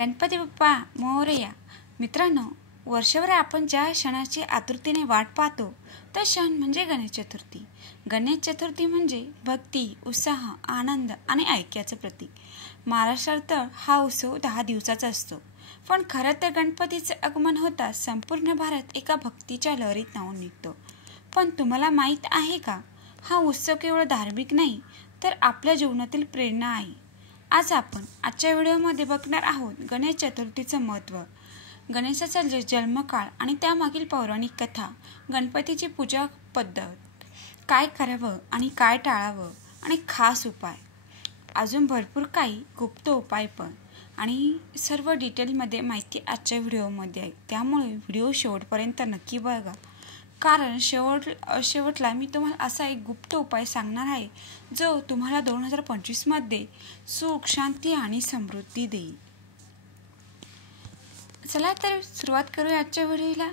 गणपती बाप्पा मोरया. मित्रांनो, वर्षभर आपण ज्या क्षणाची आतुरतेने वाट पाहतो तो क्षण म्हणजे गणेश चतुर्थी. गणेश चतुर्थी म्हणजे भक्ती, उत्साह, आनंद आणि ऐक्याचं प्रतीक. महाराष्ट्रात हा उत्सव 10 दिवसाचा असतो, पण खरं तर गणपतीचं आगमन होताच संपूर्ण भारत एका भक्तीच्या लहरीत न्हाऊन निघतो. पण तुम्हाला माहीत आहे का, हा उत्सव केवळ धार्मिक नाही तर आपल्या जीवनातील प्रेरणा आहे. आज आपण आजच्या व्हिडिओमध्ये बघणार आहोत गणेश चतुर्थीचं महत्त्व, गणेशाचा जन्मकाळ आणि त्यामागील पौराणिक कथा, गणपतीची पूजा पद्धत, काय करावं आणि काय टाळावं आणि खास उपाय, अजून भरपूर काही गुप्त उपाय पण, आणि सर्व डिटेलमध्ये माहिती आजच्या व्हिडिओमध्ये आहे. त्यामुळे व्हिडिओ शेवटपर्यंत नक्की बघा, कारण शेवटला मी तुम्हाला असा एक गुप्त उपाय सांगणार आहे जो तुम्हाला 2025 मध्ये सुख, शांती आणि समृद्धी देईल. चला तर सुरुवात करूया आजच्या व्हिडिओला.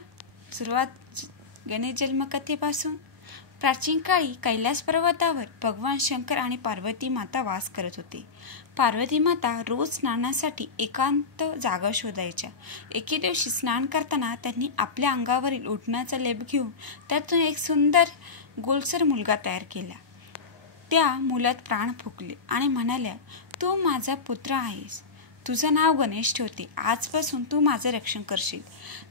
सुरुवात गणेश जन्मकथेपासून. प्राचीन काळी कैलास पर्वतावर भगवान शंकर आणि पार्वती माता वास करत होते. पार्वती माता रोज स्नानासाठी एकांत जागा शोधायच्या. एके दिवशी स्नान करताना त्यांनी आपल्या अंगावरील उटण्याचा लेप घेऊन त्यातून एक सुंदर गोलसर मुलगा तयार केला. त्या मुलात प्राण फुकले आणि म्हणाल्या, तू माझा पुत्र आहेस, तुझं नाव गणेश ठेवते, आजपासून तू माझं रक्षण करशील.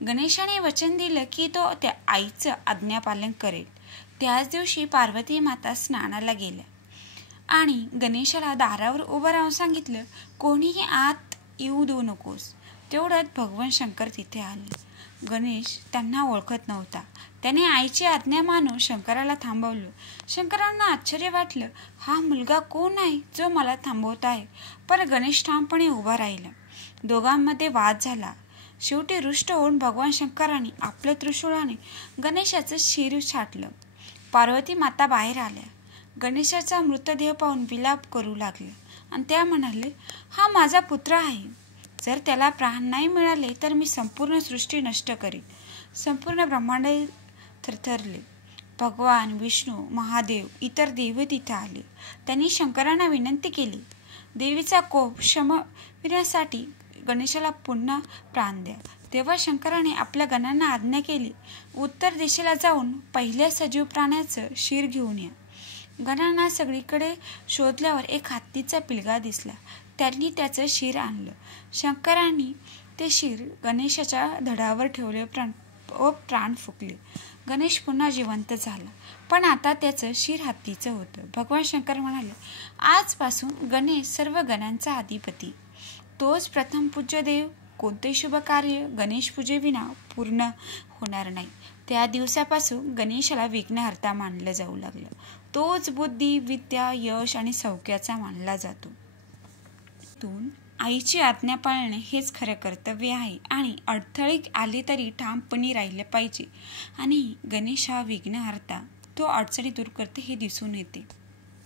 गणेशाने वचन दिलं की तो त्या आईचं आज्ञापालन करेल. त्याच दिवशी पार्वती माता स्नानाला गेल्या आणि गणेशाला दारावर उभं राहून सांगितलं, कोणीही आत येऊ देऊ नकोस. तेवढ्यात भगवान शंकर तिथे आले. गणेश त्यांना ओळखत नव्हता. त्याने आईची आज्ञा मानून शंकराला थांबवलं. शंकरांना आश्चर्य वाटलं, हा मुलगा कोण आहे जो मला थांबवत आहे? पण गणेश ठामपणे उभा राहिला. दोघांमध्ये वाद झाला. शेवटी रुष्ट होऊन भगवान शंकरांनी आपल्या त्रिशूळाने गणेशाचं शिर छाटलं. पार्वती माता बाहेर आल्या. गणेशाचा मृतदेह पाहून विलाप करू लागले आणि त्या म्हणाले, हा माझा पुत्र आहे. जर त्याला प्राण नाही मिळाले तर मी संपूर्ण सृष्टी नष्ट करीन. संपूर्ण ब्रह्मांड थरथरले. भगवान विष्णू, महादेव, इतर देव तिथे आले. त्यांनी शंकरांना विनंती केली, देवीचा कोप शमविण्यासाठी गणेशाला पुन्हा प्राण द्या. तेव्हा शंकराने आपल्या गणांना आज्ञा केली, उत्तर दिशेला जाऊन पहिल्या सजीव प्राण्याचं शिर घेऊन या. गणांना सगळीकडे शोधल्यावर एक हत्तीचा पिलगा दिसला. त्यांनी त्याचं शिर आणलं. शंकरांनी ते शिर गणेशाच्या धडावर ठेवले व प्राण फुकले. गणेश पुन्हा जिवंत झाला, पण आता त्याचं शिर हत्तीचं होतं. भगवान शंकर म्हणाले, आजपासून गणेश सर्व गणांचा अधिपती, तोच प्रथम पूज्य देव. कोणते शुभ कार्य गणेश पूजेविना पूर्ण होणार नाही. त्या दिवसापासून गणेशाला विघ्नहर्ता मानलं जाऊ लागलं. तोच बुद्धी, विद्या, यश आणि सौख्याचा मानला जातो. आईची आज्ञा पाळणे हेच खरं कर्तव्य आहे आणि अडथळे आले तरी ठामपणे राहिले पाहिजे. आणि गणेश हा विघ्नहर्ता, तो अडचणी दूर करते हे दिसून येते.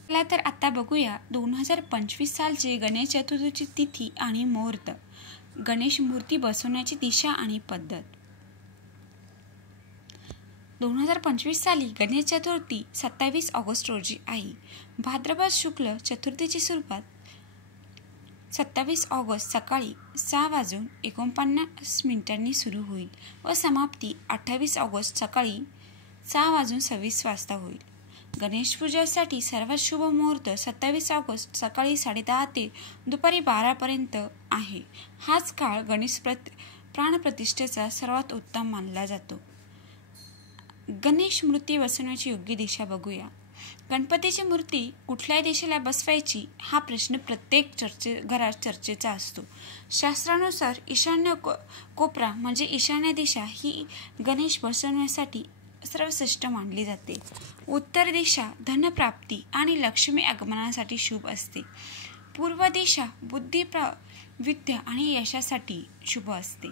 चला तर आता बघूया 2025 सालची गणेश चतुर्थीची तिथी आणि मुहूर्त, गणेश मूर्ती बसवण्याची दिशा आणि पद्धत. 2025 साली गणेश चतुर्थी 27 ऑगस्ट रोजी आहे. भाद्रपद शुक्ल चतुर्थीची सुरुवात 27 ऑगस्ट सकाळी 6:49 सुरू होईल व समाप्ती 28 ऑगस्ट सकाळी 6:26 वाजता होईल. गणेश पूजेसाठी सर्वात शुभ मुहूर्त 27 ऑगस्ट सकाळी 10:30 ते दुपारी 12 पर्यंत आहे. हाच काळ गणेश प्राणप्रतिष्ठेचा सर्वात उत्तम मानला जातो. गणेश मूर्ती बसवण्याची योग्य दिशा बघूया. गणपतीची मूर्ती कुठल्या दिशेला बसवायची हा प्रश्न प्रत्येक घरात चर्चेचा असतो. शास्त्रानुसार ईशान्य कोपरा म्हणजे ईशान्य दिशा ही गणेश बसवण्यासाठी सर्वश्रेष्ठ मानली जाते. उत्तर दिशा धनप्राप्ती आणि लक्ष्मी आगमनासाठी शुभ असते. पूर्व दिशा बुद्धी, विद्या आणि यशासाठी शुभ असते.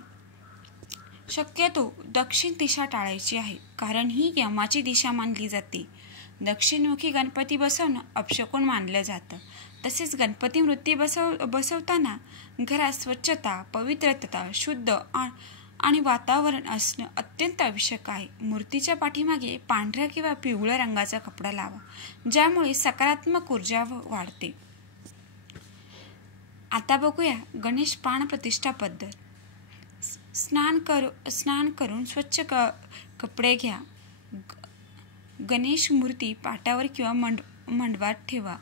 शक्यतो दक्षिण दिशा टाळायची आहे, कारण ही यमाची दिशा मानली जाते. दक्षिणमुखी गणपती बसवणं अपशकुन मानलं जातं. तसेच गणपती मूर्ती बसवताना घरात स्वच्छता, पवित्रता, शुद्ध आणि वातावरण असणं अत्यंत आवश्यक आहे. मूर्तीच्या पाठीमागे पांढऱ्या किंवा पिवळ्या रंगाचा कपडा लावा, ज्यामुळे सकारात्मक ऊर्जा वाढते. आता बघूया गणेश प्राणप्रतिष्ठा पद्धत. स्नान करून स्वच्छ कपडे घ्या. गणेश मूर्ती पाटावर किंवा मंडपात ठेवा.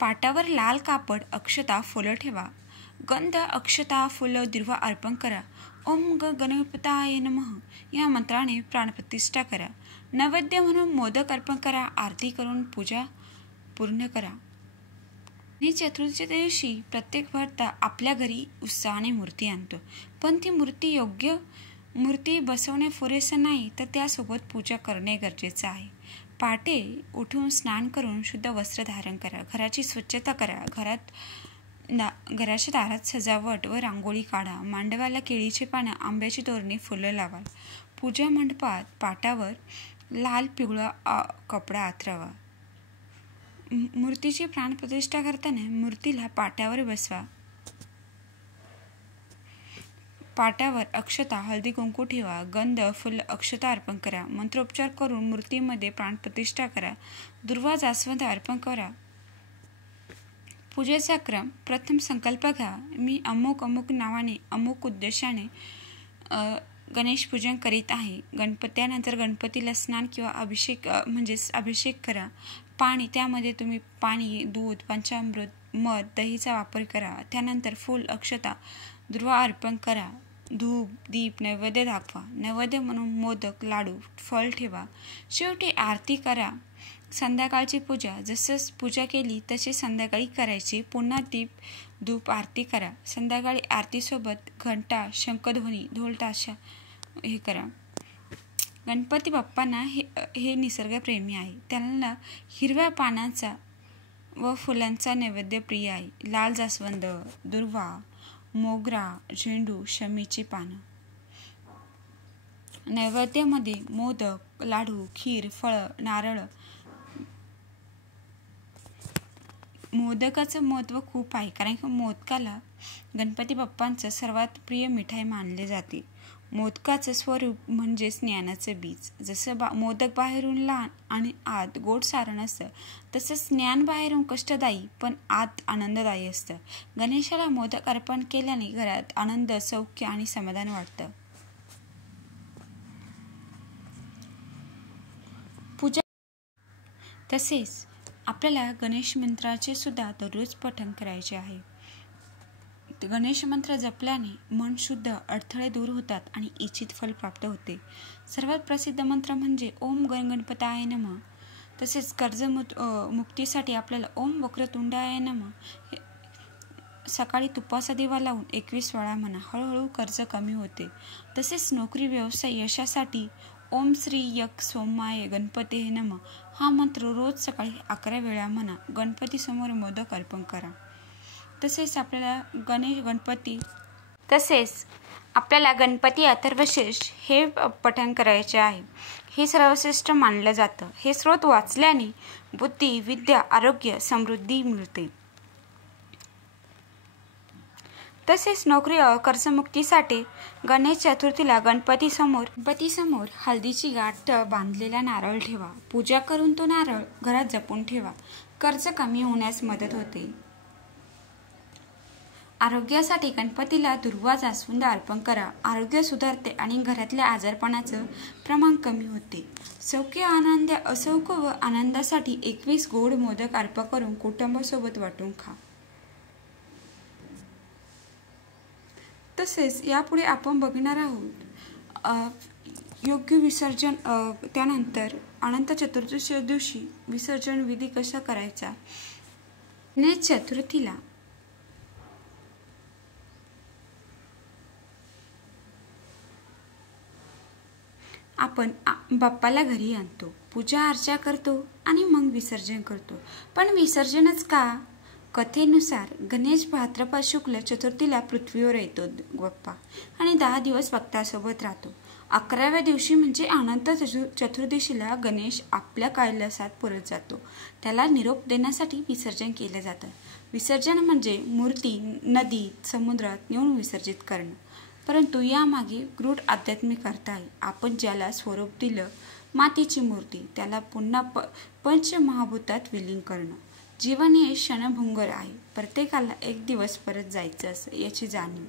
पाटावर लाल कापड, अक्षता, फुलं ठेवा. गंध, अक्षता, फुलं, दुर्वा अर्पण करा. ओम गणपताय नमः या मंत्राने प्राणप्रतिष्ठा करा. नैवेद्य म्हणून मोदक अर्पण करा. आरती करून पूजा पूर्ण करा. गणेश चतुर्थीच्या दिवशी प्रत्येक भक्त आपल्या घरी उत्साहाने मूर्ती आणतो, पण ती मूर्ती बसवणे पुरेसं नाही, तर त्यासोबत पूजा करणे गरजेचं आहे. पहाटे उठून स्नान करून शुद्ध वस्त्र धारण करा. घराची स्वच्छता करा. घराच्या दारात सजावट व रांगोळी काढा. मांडवाला केळीची पानं, आंब्याची तोरणे, फुलं लावा. पूजा मंडपात पाटावर लाल पिवळा कपडा अंथरावा. मूर्तीची प्राणप्रतिष्ठा करताना मूर्तीला पाटावर बसवा. पाटावर अक्षता, हळदी कुंकू ठेवा. गंध, फुल, अक्षता अर्पण करा. मंत्रोपचार करून मूर्तीमध्ये प्राणप्रतिष्ठा करा. दुर्वा, जास्वंद अर्पण करा. पूजेचा क्रम. प्रथम संकल्प घ्या. मी अमुक नावाने अमुक उद्देशाने गणेश पूजन करीत आहे. त्यानंतर गणपतीला स्नान किंवा अभिषेक करा. पाणी, त्यामध्ये तुम्ही पाणी, दूध, पंचामृत, मध, दहीचा वापर करा. त्यानंतर फूल, अक्षता, दुर्वा अर्पण करा. धूप, दीप, नैवेद्य दाखवा. नैवेद्य म्हणून मोदक, लाडू, फळ ठेवा. शेवटी आरती करा. संध्याकाळची पूजा. जसं पूजा केली तशी संध्याकाळी करायची. पुन्हा दीप, धूप, आरती करा. संध्याकाळी आरतीसोबत घंटा, शंखध्वनी, ढोल ताशा हे करा. गणपती बाप्पांना हे निसर्गप्रेमी आहे. त्यांना हिरव्या पानांचा व फुलांचा नैवेद्य प्रिय आहे. लाल जास्वंद, दुर्वा, मोगरा, झेंडू, शमीची पानं. नैवेद्यामध्ये मोदक, लाडू, खीर, फळं, नारळ. मोदकाचं महत्त्व खूप आहे, कारण की मोदकाला गणपती बाप्पांचं सर्वात प्रिय मिठाई मानले जाते. मोदकाचं स्वरूप म्हणजेच ज्ञानाचं बीज. जसं मोदक बाहेरून लहान आणि आत गोड सारण असतं, तसंच ज्ञान बाहेरून कष्टदायी पण आत आनंददायी असतं. गणेशाला मोदक अर्पण केल्याने घरात आनंद, सौख्य आणि समाधान वाटतं. पूजा. तसेच आपल्याला गणेश मंत्राचे सुद्धा दररोज पठण करायचे आहे. गणेश मंत्र जपल्याने मन शुद्ध, अडथळे दूर होतात आणि इच्छित फल प्राप्त होते. सर्वात प्रसिद्ध मंत्र म्हणजे ओम गणपताय नमः. तसेच कर्ज मुक्तीसाठी आपल्याला ओम वक्रतुंडाय नमः सकाळी तुपाचा दिवा लावून 21 वेळा म्हणा. हळूहळू कर्ज कमी होते. तसेच नोकरी, व्यवसाय, यशासाठी ओम श्री यक सोमाय गणपते नमः हा मंत्र रोज सकाळी 11 वेळा म्हणा. गणपतीसमोर मोदक अर्पण करा. तसेच आपल्याला गणपती अथर्वशीर्ष हे पठण करायचे आहे. हे सर्वश्रेष्ठ मानलं जातं. हे स्रोत वाचल्याने बुद्धी, विद्या, आरोग्य, समृद्धी मिळते. तसेच नोकरी, कर्जमुक्तीसाठी गणेश चतुर्थीला गणपतीसमोर हळदीची गाठ बांधलेला नारळ ठेवा. पूजा करून तो नारळ घरात जपून ठेवा. कर्ज कमी होण्यास मदत होते. आरोग्यासाठी गणपतीला दुर्वा, जास्वंद अर्पण करा. आरोग्य सुधारते आणि घरातल्या आजारपणाचं प्रमाण कमी होते. सौख्य व आनंदासाठी 21 गोड मोदक अर्पण करून कुटुंबासोबत वाटून खा. तसेच यापुढे आपण बघणार आहोत योग्य विसर्जन. त्यानंतर अनंत चतुर्दशीच्या दिवशी विसर्जन विधी कसा करायचा. गणेश चतुर्थीला आपण बाप्पाला घरी आणतो, पूजा अर्चा करतो आणि मग विसर्जन करतो. पण विसर्जनच का? कथेनुसार गणेश भाद्रपद शुक्ल चतुर्थीला पृथ्वीवर येतो बाप्पा आणि 10 दिवस भक्तासोबत राहतो. 11व्या दिवशी म्हणजे अनंत चतुर्दशीला गणेश आपल्या कैलासात परत जातो. त्याला निरोप देण्यासाठी विसर्जन केलं जातं. विसर्जन म्हणजे मूर्ती नदीत, समुद्रात नेऊन विसर्जित करणं. परंतु यामागे गूढ आध्यात्मिक अर्थ आहे. आपण ज्याला स्वरूप दिलं, मातीची मूर्ती, त्याला पुन्हा पंचमहाभूतात विलीन करणं. जीवन हे क्षणभंगुर आहे. प्रत्येकाला एक दिवस परत जायचं असं याची जाणीव.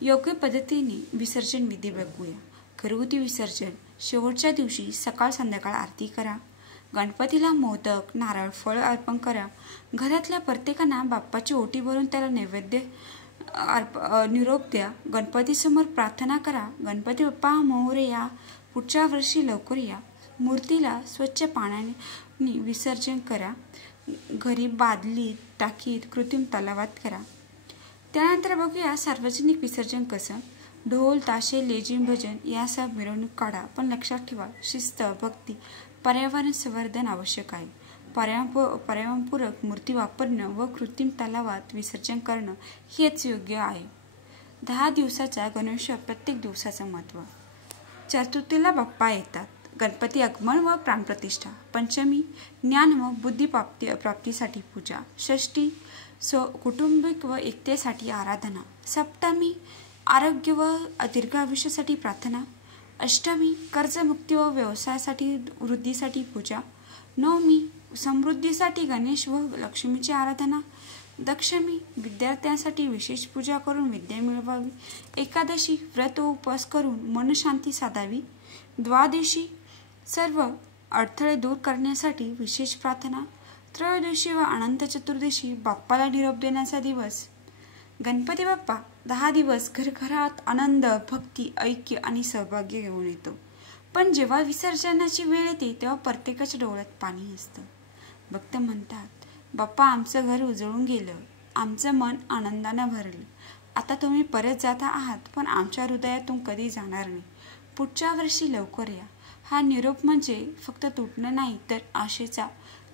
योग्य पद्धतीने विसर्जन विधी बघूया. घरगुती विसर्जन. शेवटच्या दिवशी सकाळ संध्याकाळ आरती करा. गणपतीला मोदक, नारळ, फळ अर्पण करा. घरातल्या प्रत्येकांना बाप्पाची ओटी भरून त्याला नैवेद्य निरोप द्या. गणपतीसमोर प्रार्थना करा. गणपती बाप्पा मोरया, पुढच्या वर्षी लवकर या. मूर्तीला स्वच्छ पाण्याने विसर्जन करा. घरी बादलीत, टाकीत, कृत्रिम तलावात करा. त्यानंतर बघूया सार्वजनिक विसर्जन कसं. ढोल, ताशे, लेझिम, भजन यासह मिरवणूक काढा. पण लक्षात ठेवा, शिस्त, भक्ती, पर्यावरण संवर्धन आवश्यक आहे. पर्यावरणपूरक मूर्ती वापरणं व कृत्रिम तलावात विसर्जन करणं हेच योग्य आहे. 10 दिवसाचा गणेशोत्सव. प्रत्येक दिवसाचं महत्त्व. चतुर्थीला बाप्पा येतात. गणपती आगमन व प्राणप्रतिष्ठा. पंचमी ज्ञान व बुद्धी प्राप्तीसाठी पूजा. षष्ठी कौटुंबिक व एकतेसाठी आराधना. सप्तमी आरोग्य व दीर्घायुष्यासाठी प्रार्थना. अष्टमी कर्जमुक्ती व व्यवसायासाठी वृद्धीसाठी पूजा. नवमी समृद्धीसाठी गणेश व लक्ष्मीची आराधना. दशमी विद्यार्थ्यांसाठी विशेष पूजा करून विद्या मिळवावी. एकादशी व्रत व उपवास करून मनशांती साधावी. द्वादशी सर्व अडथळे दूर करण्यासाठी विशेष प्रार्थना. त्रयोदशी व अनंत चतुर्दशी बाप्पाला निरोप देण्याचा दिवस. गणपती बाप्पा 10 दिवस घरघरात आनंद, भक्ती, ऐक्य आणि सौभाग्य घेऊन येतो. पण जेव्हा विसर्जनाची वेळ येते तेव्हा प्रत्येकाच्या डोळ्यात पाणी असतं. भक्त म्हणतात, बाप्पा आमचं घर उजळून गेलं, आमचं मन आनंदानं भरलं. आता तुम्ही परत जाता आहात, पण आमच्या हृदयातून कधी जाणार नाही. पुढच्या वर्षी लवकर या. हा निरोप म्हणजे फक्त तुटणं नाही, तर आशेचा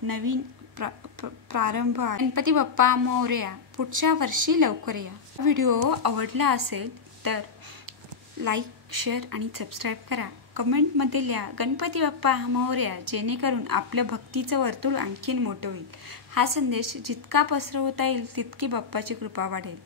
नवीन प्रारंभ आहे. गणपती बाप्पा मोरया, पुढच्या वर्षी लवकर या. व्हिडिओ आवडला असेल तर लाईक, शेअर आणि सबस्क्राईब करा. कमेंटमध्ये लिहा गणपती बाप्पा मोरया, जेणेकरून आपलं भक्तीचं वर्तुळ आणखीन मोठं होईल. हा संदेश जितका पसरवता येईल तितकी बाप्पाची कृपा वाढेल.